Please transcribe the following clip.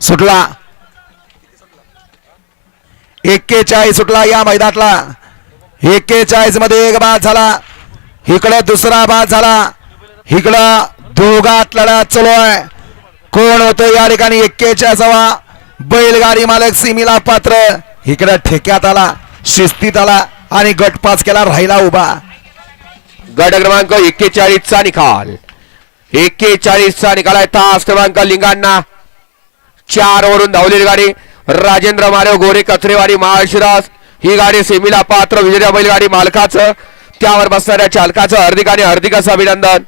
सुटला. एक्केचाळीस सुटला या मैदानातला. एक्केचाळीसमध्ये एक बाद झाला. इकडं दुसरा बाद झाला. इकडं दोघात लढा चालू आहे. कोण होतो या ठिकाणी एक्केचाळीसावा? बैलगाडी मालक सिमीला पात्र. इकडं ठेक्यात आला शिस्तीत आला आणि गटपास केला राहिला उभा. गट क्रमांक एक्केचाळीसचा निकाल. एक्केचाळीसचा निकाल आहे. तास क्रमांक लिंगांना. चार वरून धावलेली गाडी. राजेंद्र मारेव गोरे कचरेवाडी महाशिरास ही गाडी सेमीला पात्र विजया बैलगाडी मालकाचं. त्यावर बसणाऱ्या चालकाचं हार्दिक आणि हार्दिकाचं अभिनंदन.